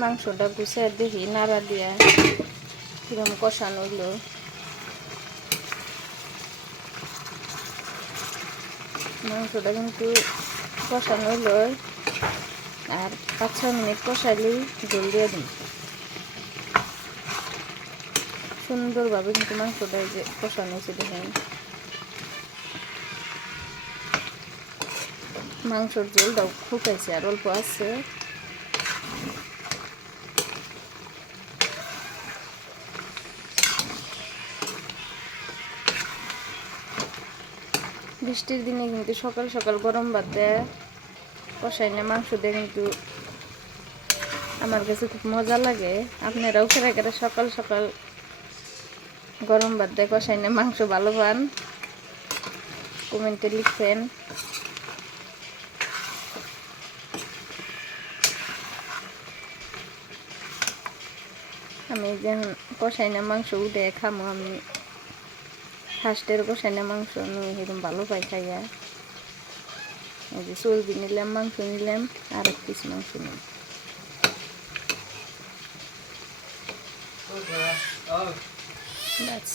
মাংসটা গুছিয়ে দেখি নাড়া দিয়া কিরম কষানো হইলো। মাংসটা কিন্তু কষানো হইলো, আর 5-6 মিনিট কষাইলেই জল দিয়ে দিন। সুন্দরভাবে কিন্তু মাংসটা যে কষানো হয়েছে দেখেন। মাংসর ঝোলটাও শুকাইছে আর অল্প আছে। বৃষ্টির দিনে কিন্তু সকাল সকাল গরম ভাত দেয় কষাই না মাংস দিয়ে কিন্তু আমার কাছে খুব মজা লাগে। আপনারাও কেরা সকাল সকাল গরম ভাত দিয়ে কষাই না মাংস ভালো পান, কমেন্টে লিখবেন। আমি যেমন কষাই না মাংস উঠে খামো, আমি ফার্স্টের কষাই না মাংস আমি এরকম ভালো পাই খাইয়া। এই যে চর্বি নিলাম, মাংস নিলাম, আর 1 পিস মাংস নিলাম। বাস।